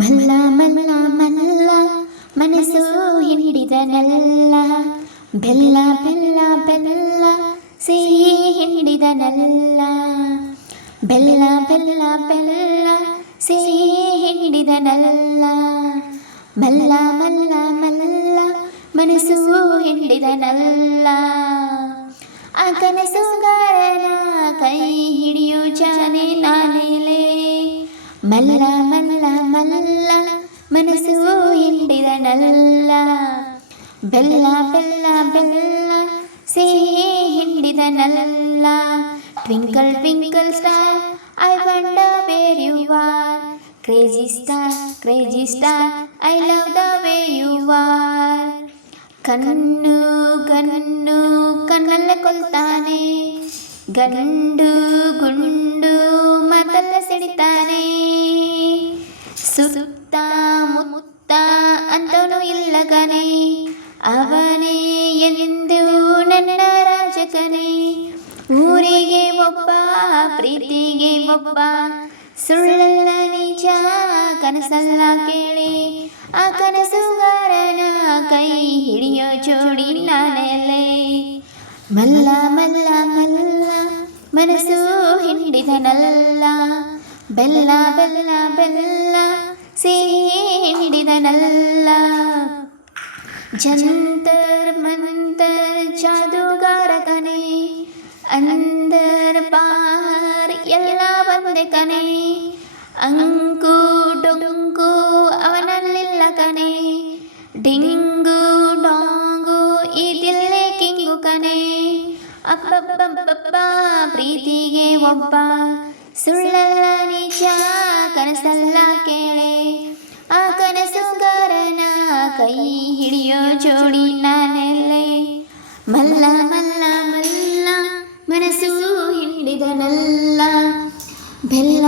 ಮಲ್ಲ ಮಲ್ಲ ಮಲ್ಲ ಮನಸ್ಸು ಹಿಡಿದನಲ್ಲ, ಬೆಲ್ಲ ಬೆಲ್ಲ ಬೆಲ್ಲ ಸಿಹಿ ಹಿಡಿದನಲ್ಲ, ಬೆಲ್ಲ ಬೆಲ್ಲ ಬೆಲ್ಲ ಸಿಹಿ ಹಿಡಿದನಲ್ಲ, ಮಲ್ಲ ಮಲ್ಲ ಮಲ್ಲ ಮನಸ್ಸು ಹಿಡಿದನಲ್ಲ. ಆ ಕನಸುಗಾರನ ಕೈ ಹಿಡಿಯೋ ಜಾನೆ ನಾನೇಲೆ, ಮಲ್ಲ ಮಲ್ಲ ಮಲ್ಲ ಮನಸ್ಸು ಹಿಡಿದನಲ್ಲ, ಬೆಲ್ಲ ಬೆಲ್ಲ ಬೆಲ್ಲ ಸಿಹಿ ಹಿಡಿದನಲ್ಲ. Twinkle twinkle star I wonder where you are, crazy star I love the way you are. ಕಣ್ಣು ಗಣ್ಣು ಕಣ್ಣಲ್ಲ ಕೊಲ್ತಾನೆ, ಗಂಡು ಗುಂಡು ಮಾತಲ್ಲ ಸಿಡಿತಾನೆ, ಸುತ್ತ ಮುತ್ತ ಅಂತವನು ಇಲ್ಲ ಕನೆ, ಅವನೇ ಎಂದು ನನ್ನ ರಾಜಕನೇ. ಊರಿಗೆ ಒಬ್ಬ ಪ್ರೀತಿಗೆ ಒಬ್ಬ, ಸುಳ್ಳಲ್ಲ ನಿಜ ಕನಸಲ್ಲ ಕೇಳಿ, ಆ ಕನಸುಗಾರನ ಕೈ ಹಿಡಿಯೋ ಜೋಡಿ ನಾನೆಲೆ. ಮಲ್ಲ ಮಲ್ಲ ಮಲ್ಲ ಮನಸ್ಸು ಹಿಡಿದನಲ್ಲ, ಬೆಲ್ಲ ಬೆಲ್ಲ ಬೆಲ್ಲ ಸಿಹಿ ಹಿಡಿದನಲ್ಲ. ಜಂತರ್ ಮಂತರ್ ಜಾದೂಗಾರ ಕನೆ, ಅಂದರ್ ಬಾರ್ ಎಲ್ಲ ಒಂದೇ ಕನೆ, ಅಂಕು ಡೊಂಕು ಅವನಲ್ಲಿಲ್ಲ ಕನೆ, ಡಿಂಗು ಡಾಂಗು ಇದಿಲ್ಲೇ ಕಿಂಗು ಕನೆ. ಅಬ್ಬಬ್ಬಬ್ಬ ಪ್ರೀತಿಗೆ ಒಬ್ಬ, ಸುಳ್ಳಲ್ಲ ನಿಜ ಕನಸಲ್ಲ ಕೇಳೆ, ಆ ಕನಸುಗಾರನ ಕೈ ಹಿಡಿಯೋ ಜೋಡಿ ನಾನೆಲೆ. ಮಲ್ಲ ಮಲ್ಲ ಮಲ್ಲ ಮನಸ್ಸು ಹಿಡಿದನಲ್ಲ, ಬೆಲ್ಲ